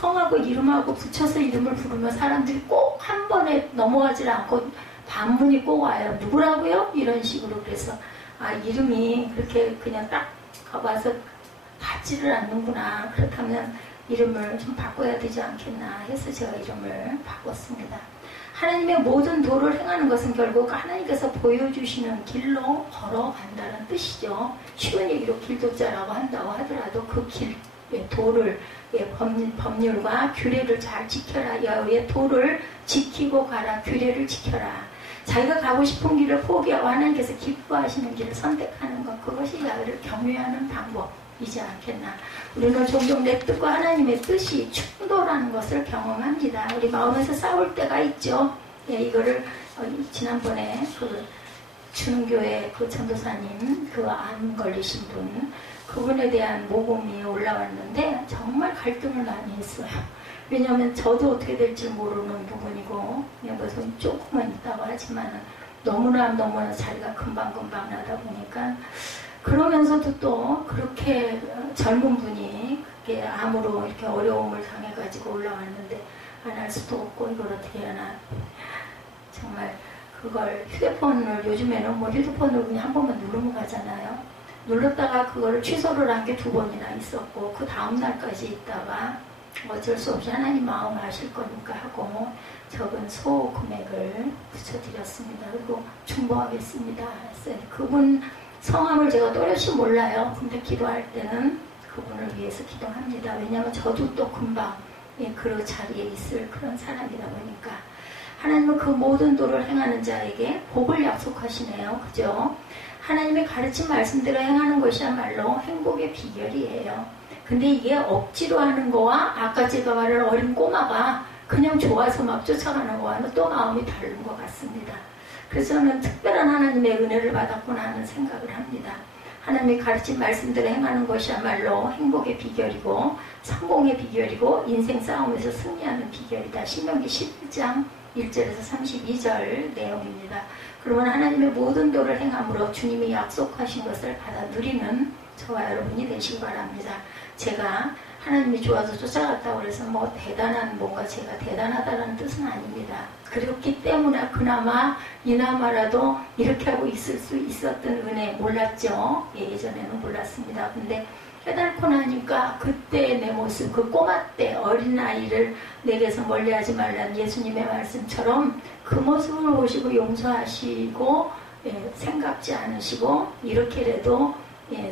성하고 이름하고 붙여서 이름을 부르면 사람들이 꼭 한 번에 넘어가질 않고 반문이 꼭 와요. 누구라고요? 이런 식으로. 그래서 이름이 그렇게 그냥 딱 가봐서 닿지를 않는구나. 그렇다면 이름을 좀 바꿔야 되지 않겠나 해서 제가 이름을 바꿨습니다. 하나님의 모든 도를 행하는 것은 결국 하나님께서 보여주시는 길로 걸어간다는 뜻이죠. 쉬운 얘기로 길도자라고 한다고 하더라도 그 길, 도를 법률과 규례를 잘 지켜라. 야훼의 도를 지키고 가라. 규례를 지켜라. 자기가 가고 싶은 길을 포기하고 하나님께서 기뻐하시는 길을 선택하는 것, 그것이 야훼를 경외하는 방법이지 않겠나. 우리는 종종 내 뜻과 하나님의 뜻이 충돌하는 것을 경험합니다. 우리 마음에서 싸울 때가 있죠. 예, 이거를 지난번에 그 주는교회 그 전도사님 그 암 걸리신 분 그분에 대한 모범이 올라왔는데 정말 갈등을 많이 했어요. 왜냐하면 저도 어떻게 될지 모르는 부분이고 그냥 무슨 조금만 있다고 하지만 너무나 자리가 금방금방 나다 보니까 그러면서도 또 그렇게 젊은 분이 그게 암으로 이렇게 어려움을 당해가지고 올라왔는데 안 할 수도 없고 이걸 어떻게 하나 정말 그걸 휴대폰을 요즘에는 뭐 휴대폰을 그냥 한 번만 누르면 가잖아요. 눌렀다가 그걸 취소를 한 게 2번이나 있었고 그 다음 날까지 있다가 어쩔 수 없이 하나님 마음 아실 거니까 하고 적은 소금액을 붙여드렸습니다. 그리고 중보하겠습니다 했어요. 그분 성함을 제가 또렷이 몰라요. 근데 기도할 때는 그분을 위해서 기도합니다. 왜냐하면 저도 또 금방 그 자리에 있을 그런 사람이다 보니까 하나님은 그 모든 도를 행하는 자에게 복을 약속하시네요. 그죠? 하나님의 가르친 말씀대로 행하는 것이야말로 행복의 비결이에요. 근데 이게 억지로 하는 거와 아까 제가 말한 어린 꼬마가 그냥 좋아서 막 쫓아가는 거와는 또 마음이 다른 것 같습니다. 그래서 저는 특별한 하나님의 은혜를 받았구나 하는 생각을 합니다. 하나님이 가르친 말씀대로 행하는 것이야말로 행복의 비결이고 성공의 비결이고 인생 싸움에서 승리하는 비결이다. 신명기 11장 1절에서 32절 내용입니다. 그러면 하나님의 모든 도를 행함으로 주님이 약속하신 것을 받아 누리는 저와 여러분이 되시기 바랍니다. 제가 하나님이 좋아서 쫓아갔다고 해서 뭐 대단한 뭔가 제가 대단하다는 뜻은 아닙니다. 그렇기 때문에 그나마 이나마라도 이렇게 하고 있을 수 있었던 은혜 몰랐죠. 예전에는 몰랐습니다. 근데 깨닫고 나니까 그때 내 모습, 그 꼬마 때 어린아이를 내게서 멀리하지 말라는 예수님의 말씀처럼 그 모습을 보시고 용서하시고 생각지 않으시고 이렇게라도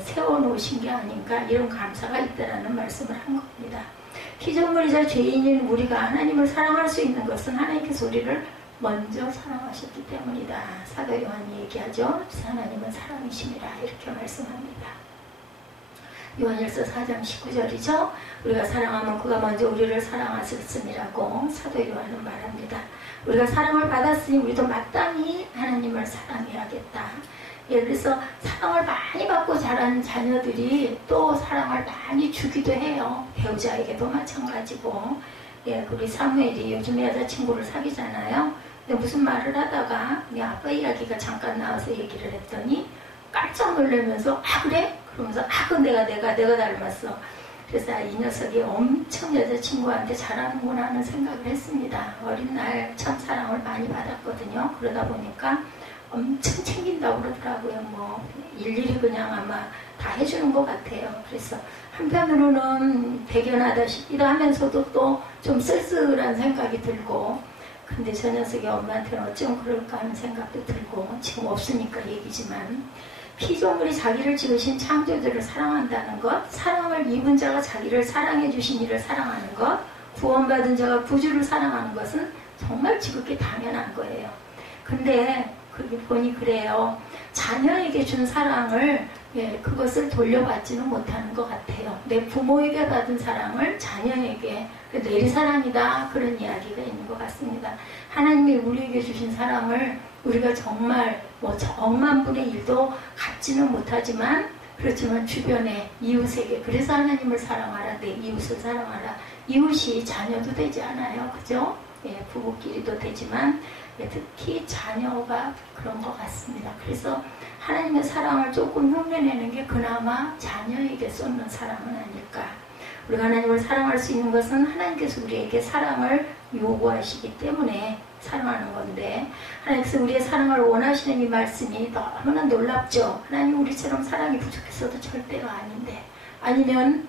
세워놓으신 게 아닌가 이런 감사가 있다라는 말씀을 한 겁니다. 피조물이자 죄인인 우리가 하나님을 사랑할 수 있는 것은 하나님께서 우리를 먼저 사랑하셨기 때문이다. 사도 요한이 얘기하죠. 하나님은 사랑이심이라 이렇게 말씀합니다. 요한일서 4장 19절이죠. 우리가 사랑하면 그가 먼저 우리를 사랑하셨음이라고 사도 요한은 말합니다. 우리가 사랑을 받았으니 우리도 마땅히 하나님을 사랑해야겠다. 예를 들어서 사랑을 많이 받고 자란 자녀들이 또 사랑을 많이 주기도 해요. 배우자에게도 마찬가지고. 우리 사무엘이 요즘에 여자친구를 사귀잖아요. 근데 무슨 말을 하다가 우리 아빠 이야기가 잠깐 나와서 얘기를 했더니 깜짝 놀라면서 아 그래? 그러면서 아 내가 닮았어. 그래서 이 녀석이 엄청 여자친구한테 잘하는구나 하는 생각을 했습니다. 어린 날 참 사랑을 많이 받았거든요. 그러다 보니까 엄청 챙긴다고 그러더라고요. 뭐 일일이 그냥 아마 다 해주는 것 같아요. 그래서 한편으로는 대견하다 싶기도 하면서도 또 좀 쓸쓸한 생각이 들고 근데 저 녀석이 엄마한테는 어쩜 그럴까 하는 생각도 들고 지금 없으니까 얘기지만 피조물이 자기를 지으신 창조주를 사랑한다는 것, 사랑을 입은 자가 자기를 사랑해 주신 이를 사랑하는 것, 구원받은 자가 구주를 사랑하는 것은 정말 지극히 당연한 거예요. 근데 그게 보니 그래요. 자녀에게 준 사랑을 그것을 돌려받지는 못하는 것 같아요. 내 부모에게 받은 사랑을 자녀에게 내리사랑이다 그런 이야기가 있는 것 같습니다. 하나님이 우리에게 주신 사랑을 우리가 정말 뭐 억만 분의 1도 갖지는 못하지만 그렇지만 주변에 이웃에게 그래서 하나님을 사랑하라 내 이웃을 사랑하라 이웃이 자녀도 되지 않아요. 그죠? 부부끼리도 되지만 특히 자녀가 그런 것 같습니다. 그래서 하나님의 사랑을 조금 흉내내는 게 그나마 자녀에게 쏟는 사랑은 아닐까. 우리가 하나님을 사랑할 수 있는 것은 하나님께서 우리에게 사랑을 요구하시기 때문에 사랑하는 건데 하나님께서 우리의 사랑을 원하시는 이 말씀이 너무나 놀랍죠. 하나님 우리처럼 사랑이 부족해서도 절대가 아닌데 아니면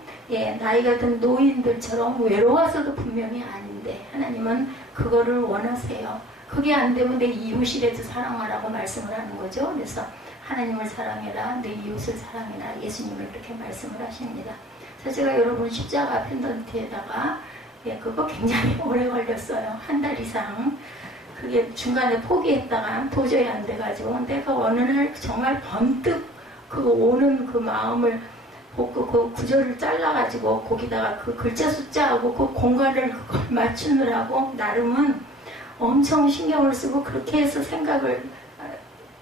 나이가 든 노인들처럼 외로워서도 분명히 아닌데 하나님은 그거를 원하세요. 그게 안 되면 내 이웃이라도 사랑하라고 말씀을 하는 거죠. 그래서 하나님을 사랑해라 내 이웃을 사랑해라 예수님을 그렇게 말씀을 하십니다. 그래서 제가 여러분 십자가 펜던트에다가 그거 굉장히 오래 걸렸어요. 한 달 이상. 그게 중간에 포기했다가 도저히 안 돼가지고 내가 어느 날 정말 번뜩 그거 오는 그 마음을 그 구절을 잘라가지고 거기다가 그 글자 숫자하고 그 공간을 그걸 맞추느라고 나름은 엄청 신경을 쓰고 그렇게 해서 생각을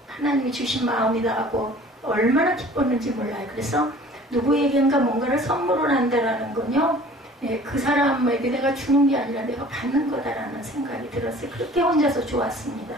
하나님이 주신 마음이다 하고 얼마나 기뻤는지 몰라요. 그래서 누구에겐가 뭔가를 선물을 한다라는 건요, 그 사람에게 내가 주는 게 아니라 내가 받는 거다라는 생각이 들었어요. 그렇게 혼자서 좋았습니다.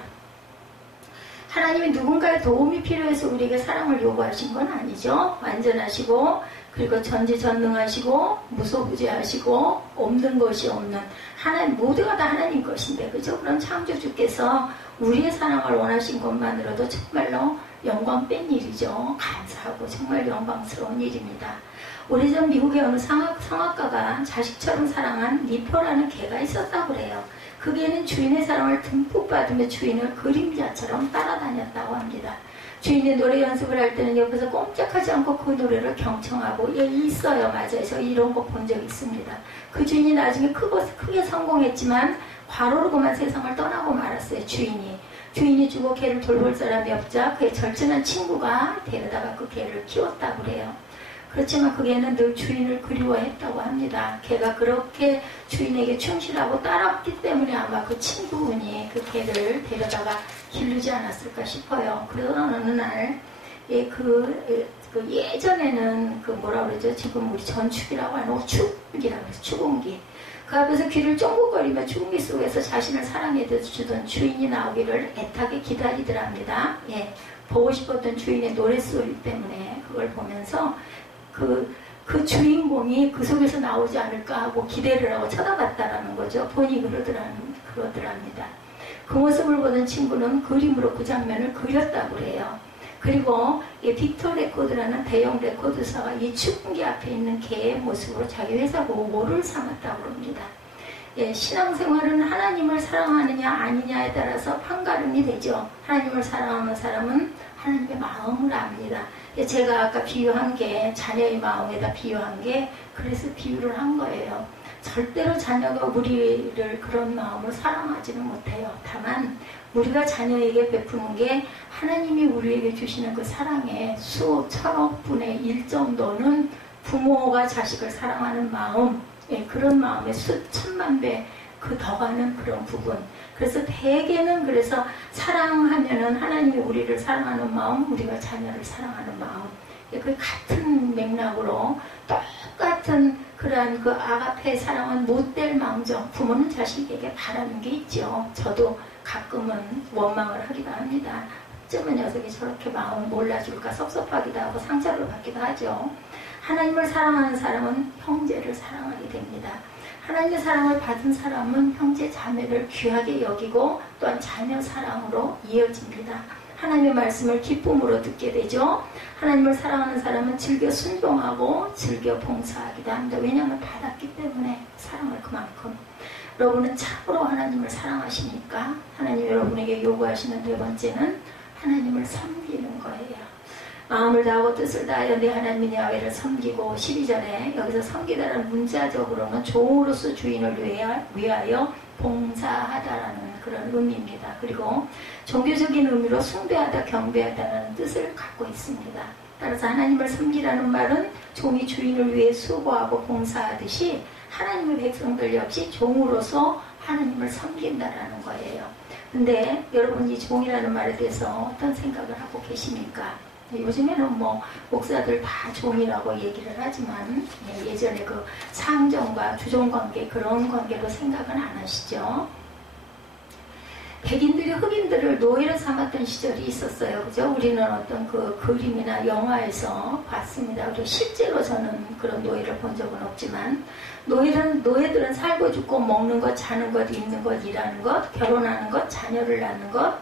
하나님이 누군가의 도움이 필요해서 우리에게 사랑을 요구하신 건 아니죠. 완전하시고 그리고 전지전능하시고 무소부재하시고 없는 것이 없는 하나님, 모두가 다 하나님 것인데, 그죠? 그럼 창조주께서 우리의 사랑을 원하신 것만으로도 정말로 영광 뺀 일이죠. 감사하고 정말 영광스러운 일입니다. 오래전 미국의 어느 성악가가 자식처럼 사랑한 니퍼라는 개가 있었다고 그래요. 그 개는 주인의 사랑을 듬뿍 받으며 주인을 그림자처럼 따라다녔다고 합니다. 주인이 노래 연습을 할 때는 옆에서 꼼짝하지 않고 그 노래를 경청하고, 있어요. 맞아요. 저 이런 거 본 적 있습니다. 그 주인이 나중에 크게 성공했지만 과로로고만 세상을 떠나고 말았어요. 주인이 죽어 개를 돌볼 사람이 없자 그의 절친한 친구가 데려다가 그 개를 키웠다고 그래요. 그렇지만 그 개는 늘 주인을 그리워했다고 합니다. 개가 그렇게 주인에게 충실하고 따랐기 때문에 아마 그 친구분이 그 개를 데려다가 기르지 않았을까 싶어요. 그러던 어느 날, 예전에는 뭐라 그러죠? 지금 우리 전축이라고 하는 축기라고 해서 축운기. 그 앞에서 귀를 쫑긋거리며 축운기 속에서 자신을 사랑해 주던 주인이 나오기를 애타게 기다리더랍니다. 보고 싶었던 주인의 노랫소리 때문에 그걸 보면서 그 주인공이 그 속에서 나오지 않을까 하고 기대를 하고 쳐다봤다라는 거죠. 본인이 그러더랍니다. 그 모습을 보던 친구는 그림으로 그 장면을 그렸다고 그래요. 그리고 빅터 레코드라는 대형 레코드사가 이 축구기 앞에 있는 개의 모습으로 자기 회사 로고를 삼았다고 합니다. 신앙생활은 하나님을 사랑하느냐 아니냐에 따라서 판가름이 되죠. 하나님을 사랑하는 사람은 하나님의 마음을 압니다. 제가 아까 비유한 게 자녀의 마음에다 비유한 게 그래서 비유를 한 거예요. 절대로 자녀가 우리를 그런 마음으로 사랑하지는 못해요. 다만 우리가 자녀에게 베푸는 게 하나님이 우리에게 주시는 그 사랑의 수 천억 분의 1 정도는 부모가 자식을 사랑하는 마음, 그런 마음의 수천만 배 그 더 가는 그런 부분. 그래서 대개는 그래서 사랑하면은 하나님이 우리를 사랑하는 마음, 우리가 자녀를 사랑하는 마음, 그 같은 맥락으로 똑같은 그러한 그 아가페의 사랑은 못될 망정, 부모는 자식에게 바라는 게 있죠. 저도 가끔은 원망을 하기도 합니다. 어쩌면 녀석이 저렇게 마음을 몰라줄까 섭섭하기도 하고 상처를 받기도 하죠. 하나님을 사랑하는 사람은 형제를 사랑하게 됩니다. 하나님의 사랑을 받은 사람은 형제 자매를 귀하게 여기고 또한 자녀 사랑으로 이어집니다. 하나님의 말씀을 기쁨으로 듣게 되죠. 하나님을 사랑하는 사람은 즐겨 순종하고 즐겨 봉사하기도 합니다. 왜냐하면 받았기 때문에 사랑을 그만큼. 여러분은 참으로 하나님을 사랑하시니까 하나님 여러분에게 요구하시는 네 번째는 하나님을 섬기는 거예요. 마음을 다하고 뜻을 다하여 내 하나님 야훼를 섬기고 12절에 여기서 섬기다라는 문자적으로는 종으로서 주인을 위하여 봉사하다라는 그런 의미입니다. 그리고 종교적인 의미로 숭배하다, 경배하다라는 뜻을 갖고 있습니다. 따라서 하나님을 섬기라는 말은 종이 주인을 위해 수고하고 봉사하듯이 하나님의 백성들 역시 종으로서 하나님을 섬긴다라는 거예요. 근데 여러분 이 종이라는 말에 대해서 어떤 생각을 하고 계십니까? 요즘에는 목사들 다 종이라고 얘기를 하지만 예전에 그 상정과 주종관계 그런 관계로 생각은 안 하시죠. 백인들이 흑인들을 노예로 삼았던 시절이 있었어요. 그죠? 우리는 어떤 그 그림이나 영화에서 봤습니다. 그리고 실제로 저는 그런 노예를 본 적은 없지만 노예들은 살고 죽고 먹는 것, 자는 것, 입는 것, 일하는 것, 결혼하는 것, 자녀를 낳는 것,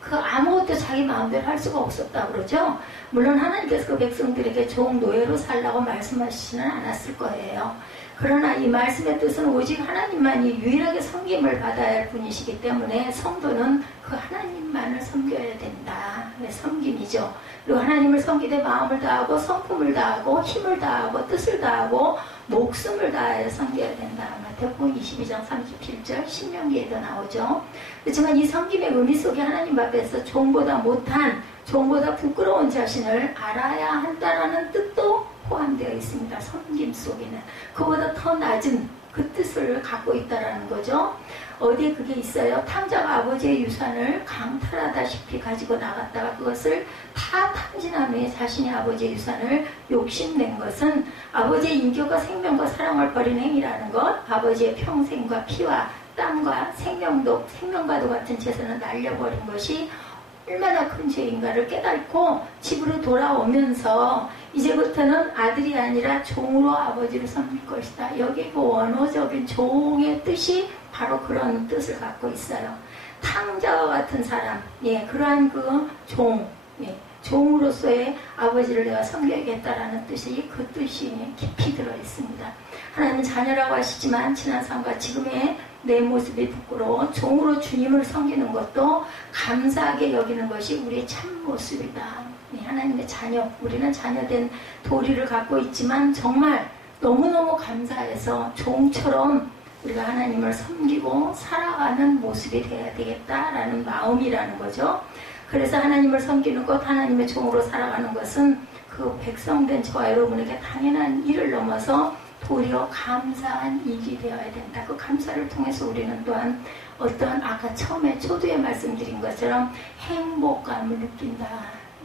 그 아무것도 자기 마음대로 할 수가 없었다 그러죠. 물론 하나님께서 그 백성들에게 종 노예로 살라고 말씀하시지는 않았을 거예요. 그러나 이 말씀의 뜻은 오직 하나님만이 유일하게 섬김을 받아야 할 분이시기 때문에 성도는 그 하나님만을 섬겨야 된다. 섬김이죠. 그리고 하나님을 섬기되 마음을 다하고 성품을 다하고 힘을 다하고 뜻을 다하고 목숨을 다하여 섬겨야 된다. 마태복음 22장 37절 신명기에도 나오죠. 그렇지만 이 섬김의 의미 속에 하나님 앞에서 종보다 못한, 종보다 부끄러운 자신을 알아야 한다라는 뜻도 포함되어 있습니다. 섬김 속에는 그보다 더 낮은 그 뜻을 갖고 있다라는 거죠. 어디에 그게 있어요? 탕자가 아버지의 유산을 강탈하다시피 가지고 나갔다가 그것을 다 탐진한 후에 자신의 아버지의 유산을 욕심낸 것은 아버지의 인격과 생명과 사랑을 버린 행위라는 것, 아버지의 평생과 피와 땀과 생명과도 같은 재산을 날려버린 것이 얼마나 큰 죄인가를 깨닫고 집으로 돌아오면서 이제부터는 아들이 아니라 종으로 아버지를 섬길 것이다. 여기 그 원어적인 종의 뜻이 바로 그런 뜻을 갖고 있어요. 탕자와 같은 사람, 그러한 그 종, 종으로서의 아버지를 내가 섬겨야겠다라는 뜻이 그 뜻이 깊이 들어 있습니다. 하나님은 자녀라고 하시지만 지난 삶과 지금의 내 모습이 부끄러워 종으로 주님을 섬기는 것도 감사하게 여기는 것이 우리의 참 모습이다. 하나님의 자녀, 우리는 자녀된 도리를 갖고 있지만 정말 너무너무 감사해서 종처럼 우리가 하나님을 섬기고 살아가는 모습이 되어야 되겠다라는 마음이라는 거죠. 그래서 하나님을 섬기는 것, 하나님의 종으로 살아가는 것은 그 백성된 저와 여러분에게 당연한 일을 넘어서 도리어 감사한 일이 되어야 된다. 그 감사를 통해서 우리는 또한 어떤 아까 처음에 초두에 말씀드린 것처럼 행복감을 느낀다.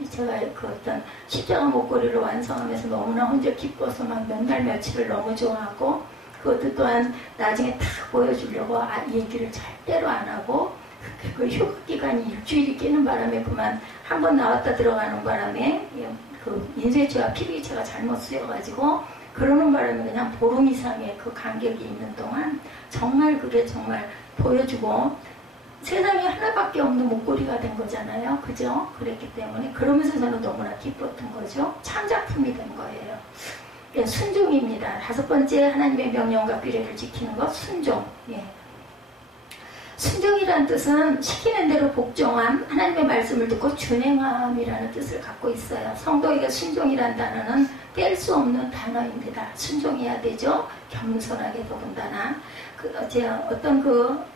제가 그 어떤 십자가 목걸이를 완성하면서 너무나 혼자 기뻐서 막 몇 날 며칠을 너무 좋아하고 그것도 또한 나중에 다 보여주려고 얘기를 절대로 안 하고 그 휴가 기간이 일주일이 끼는 바람에 그만 한 번 나왔다 들어가는 바람에 그 인쇄체와 필기체가 잘못 쓰여가지고 그러는 바람에 그냥 보름 이상의 그 간격이 있는 동안 정말 그게 정말 보여주고 세상에 하나밖에 없는 목걸이가 된 거잖아요. 그죠? 그랬기 때문에 그러면서 저는 너무나 기뻤던 거죠. 창작품이 된 거예요. 순종입니다. 5번째 하나님의 명령과 규례를 지키는 것, 순종. 순종이라는 뜻은 시키는 대로 복종함, 하나님의 말씀을 듣고 준행함이라는 뜻을 갖고 있어요. 성도에게 순종이라는 단어는 뗄 수 없는 단어입니다. 순종해야 되죠. 겸손하게 더군다나.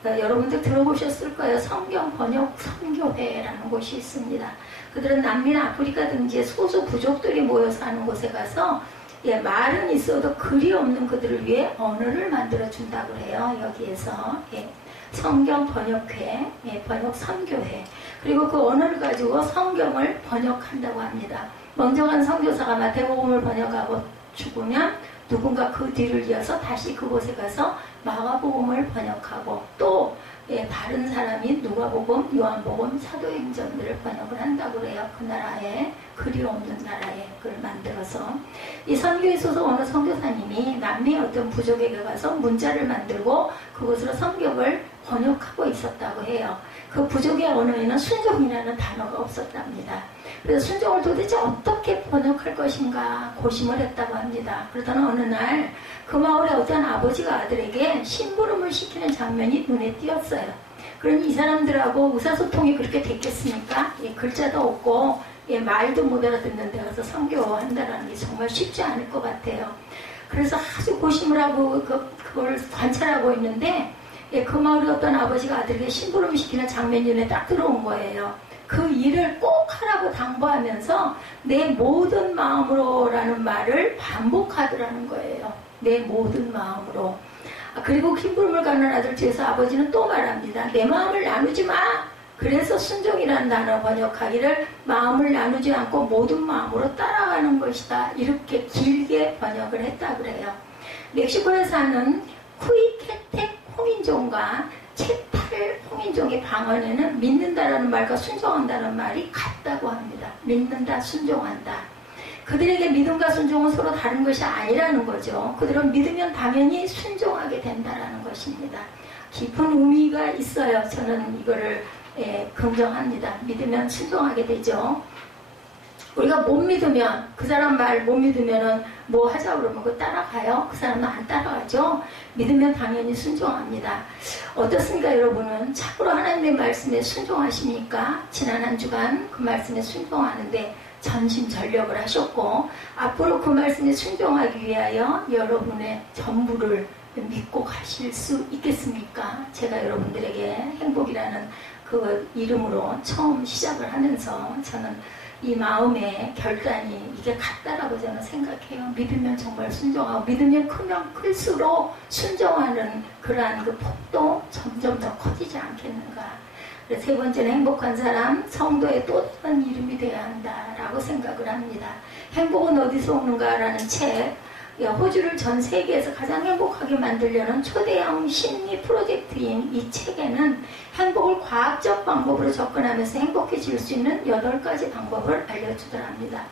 여러분들 들어보셨을 거예요. 성경 번역 선교회라는 곳이 있습니다. 그들은 남미나 아프리카 등지의 소수 부족들이 모여 사는 곳에 가서 말은 있어도 글이 없는 그들을 위해 언어를 만들어준다고 해요. 여기에서. 성경 번역회, 번역 선교회. 그리고 그 언어를 가지고 성경을 번역한다고 합니다. 먼저 간 선교사가 마태복음을 번역하고 죽으면 누군가 그 뒤를 이어서 다시 그곳에 가서 마가복음을 번역하고 또 다른 사람이 누가복음, 요한복음, 사도행전들을 번역을 한다고 그래요. 그 나라에 글이 없는 나라에 그걸 만들어서 이 선교에 소속 어느 선교사님이 남미의 어떤 부족에게 가서 문자를 만들고 그것으로 성경을 번역하고 있었다고 해요. 그 부족의 언어에는 순종이라는 단어가 없었답니다. 그래서 순종을 도대체 어떻게 번역할 것인가 고심을 했다고 합니다. 그러다가 어느 날 그 마을에 어떤 아버지가 아들에게 심부름을 시키는 장면이 눈에 띄었어요. 그러니 이 사람들하고 의사소통이 그렇게 됐겠습니까? 글자도 없고 말도 못 알아듣는 데 가서 선교한다는 게 정말 쉽지 않을 것 같아요. 그래서 아주 고심을 하고 그걸 관찰하고 있는데 그 마을에 어떤 아버지가 아들에게 심부름을 시키는 장면이 눈에 딱 들어온 거예요. 그 일을 꼭 하라고 당부하면서 내 모든 마음으로라는 말을 반복하더라는 거예요. 내 모든 마음으로. 그리고 심부름을 가는 아들 뒤에서 아버지는 또 말합니다. 내 마음을 나누지 마. 그래서 순종이라는 단어 번역하기를 마음을 나누지 않고 모든 마음으로 따라가는 것이다. 이렇게 길게 번역을 했다 그래요. 멕시코에 사는 쿠이케텍 호민족과 채탈 호민족의 방언에는 믿는다라는 말과 순종한다는 말이 같다고 합니다. 믿는다, 순종한다. 그들에게 믿음과 순종은 서로 다른 것이 아니라는 거죠. 그들은 믿으면 당연히 순종하게 된다라는 것입니다. 깊은 의미가 있어요. 저는 이거를 긍정합니다. 믿으면 순종하게 되죠. 우리가 못 믿으면 그 사람 말 못 믿으면은 뭐 하자 그러면 그거 따라가요? 그 사람은 안 따라가죠. 믿으면 당연히 순종합니다. 어떻습니까 여러분은? 참으로 하나님의 말씀에 순종하십니까? 지난 한 주간 그 말씀에 순종하는데 전심전력을 하셨고 앞으로 그 말씀에 순종하기 위하여 여러분의 전부를 믿고 가실 수 있겠습니까? 제가 여러분들에게 행복이라는 그 그 이름으로 처음 시작을 하면서 저는 이 마음의 결단이 이게 같다라고 저는 생각해요. 믿으면 정말 순종하고 믿으면 크면 클수록 순종하는 그러한 그 폭도 점점 더 커지지 않겠는가. 세 번째는 행복한 사람, 성도의 또 다른 이름이 되어야 한다라고 생각을 합니다. 행복은 어디서 오는가라는 책, 호주를 전 세계에서 가장 행복하게 만들려는 초대형 심리 프로젝트인 이 책에는 행복을 과학적 방법으로 접근하면서 행복해질 수 있는 8가지 방법을 알려주더랍니다.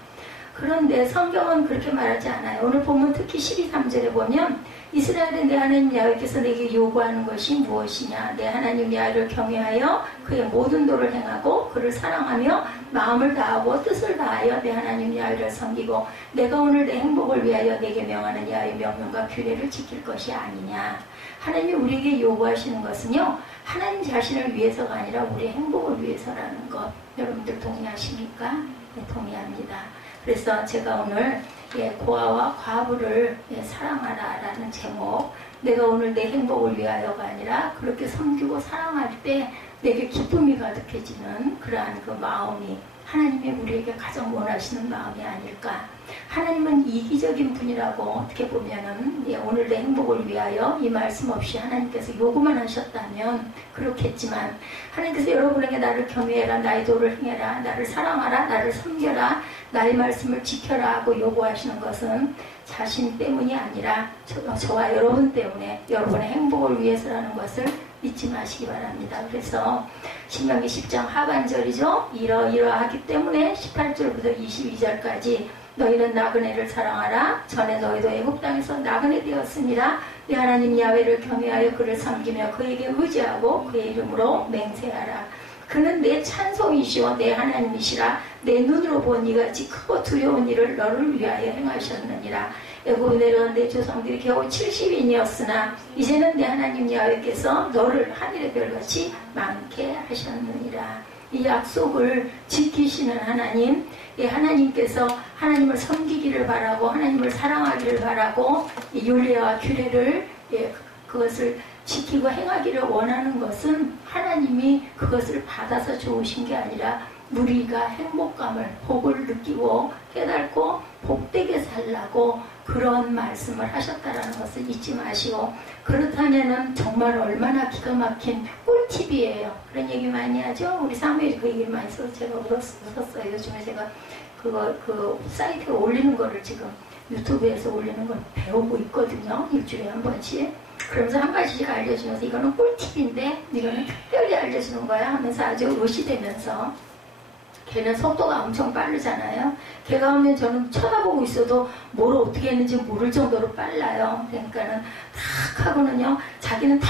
그런데 성경은 그렇게 말하지 않아요. 오늘 보면 특히 12~3절에 보면 이스라엘의 내 하나님 야훼께서 내게 요구하는 것이 무엇이냐. 내 하나님 야훼를 경외하여 그의 모든 도를 행하고 그를 사랑하며 마음을 다하고 뜻을 다하여 내 하나님 야훼를 섬기고 내가 오늘 내 행복을 위하여 내게 명하는 야훼의 명령과 규례를 지킬 것이 아니냐. 하나님이 우리에게 요구하시는 것은요, 하나님 자신을 위해서가 아니라 우리의 행복을 위해서라는 것. 여러분들 동의하십니까? 네, 동의합니다. 그래서 제가 오늘 고아와 과부를 사랑하라 라는 제목, 내가 오늘 내 행복을 위하여가 아니라 그렇게 섬기고 사랑할 때 내게 기쁨이 가득해지는 그러한 그 마음이 하나님이 우리에게 가장 원하시는 마음이 아닐까. 하나님은 이기적인 분이라고 어떻게 보면은 오늘 내 행복을 위하여 이 말씀 없이 하나님께서 요구만 하셨다면 그렇겠지만, 하나님께서 여러분에게 나를 경외해라, 나의 도를 행해라, 나를 사랑하라, 나를 섬겨라, 나의 말씀을 지켜라 하고 요구하시는 것은 자신 때문이 아니라 저와 여러분 때문에 여러분의 행복을 위해서라는 것을 잊지 마시기 바랍니다. 그래서 신명기 10장 하반절이죠. 이러하기 때문에 18절부터 22절까지 너희는 나그네를 사랑하라. 전에 너희도 애국 땅에서 나그네 되었습니다. 내 하나님 야훼를 경외하여 그를 섬기며 그에게 의지하고 그의 이름으로 맹세하라. 그는 내 찬송이시오 내 하나님이시라. 내 눈으로 본 이같이 크고 두려운 일을 너를 위하여 행하셨느니라. 애굽에 내려온 내 조상들이 겨우 70인이었으나 이제는 내 하나님 야훼께서 너를 하늘의 별같이 많게 하셨느니라. 이 약속을 지키시는 하나님, 하나님께서 하나님을 섬기기를 바라고 하나님을 사랑하기를 바라고 이 율례와 규례를 그것을 지키고 행하기를 원하는 것은 하나님이 그것을 받아서 좋으신 게 아니라 우리가 행복감을, 복을 느끼고 깨닫고 복되게 살라고 그런 말씀을 하셨다라는 것을 잊지 마시고, 그렇다면은 정말 얼마나 기가 막힌 꿀팁이에요. 그런 얘기 많이 하죠. 우리 사무엘이 그 얘기를 많이 써서 제가 웃었어요. 요즘에 제가 그 사이트에 올리는 거를 지금 유튜브에서 올리는 걸 배우고 있거든요. 일주일에 한 번씩. 그러면서 한 가지씩 알려주면서 이거는 꿀팁인데 이거는 특별히 알려주는 거야 하면서 아주 의시되면서, 걔는 속도가 엄청 빠르잖아요. 걔가 오면 저는 쳐다보고 있어도 뭘 어떻게 했는지 모를 정도로 빨라요. 그러니까는 탁 하고는요, 자기는 다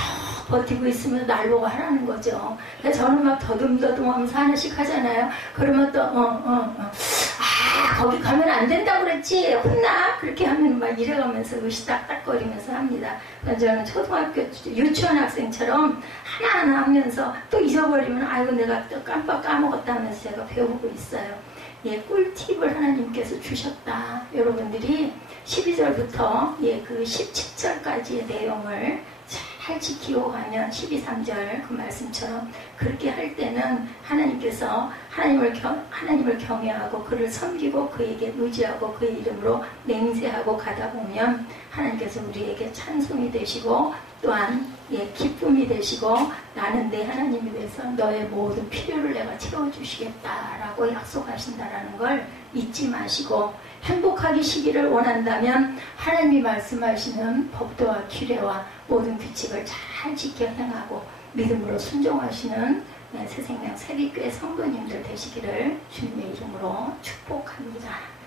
버티고 있으면 날 보고 하라는 거죠. 저는 막 더듬더듬 하면서 하나씩 하잖아요. 그러면 또 거기 가면 안 된다고 그랬지, 혼나? 그렇게 하면 막 이래가면서 의시딱딱거리면서 합니다. 저는 초등학교 유치원 학생처럼 하나하나 하면서 또 잊어버리면 아이고 내가 또 깜빡 까먹었다 하면서 제가 배우고 있어요. 꿀팁을 하나님께서 주셨다. 여러분들이 12절부터 그 17절까지의 내용을 잘 지키고 가면 12~3절 그 말씀처럼 그렇게 할 때는 하나님께서 하나님을 경외하고 그를 섬기고 그에게 의지하고 그의 이름으로 맹세하고 가다 보면 하나님께서 우리에게 찬송이 되시고 또한 기쁨이 되시고 나는 내 하나님에 대해서 너의 모든 필요를 내가 채워주시겠다라고 약속하신다라는 걸 잊지 마시고, 행복하시기를 원한다면 하나님이 말씀하시는 법도와 규례와 모든 규칙을 잘 지켜 행하고 믿음으로 순종하시는 새생명 세리교회 성도님들 되시기를 주님의 이름으로 축복합니다.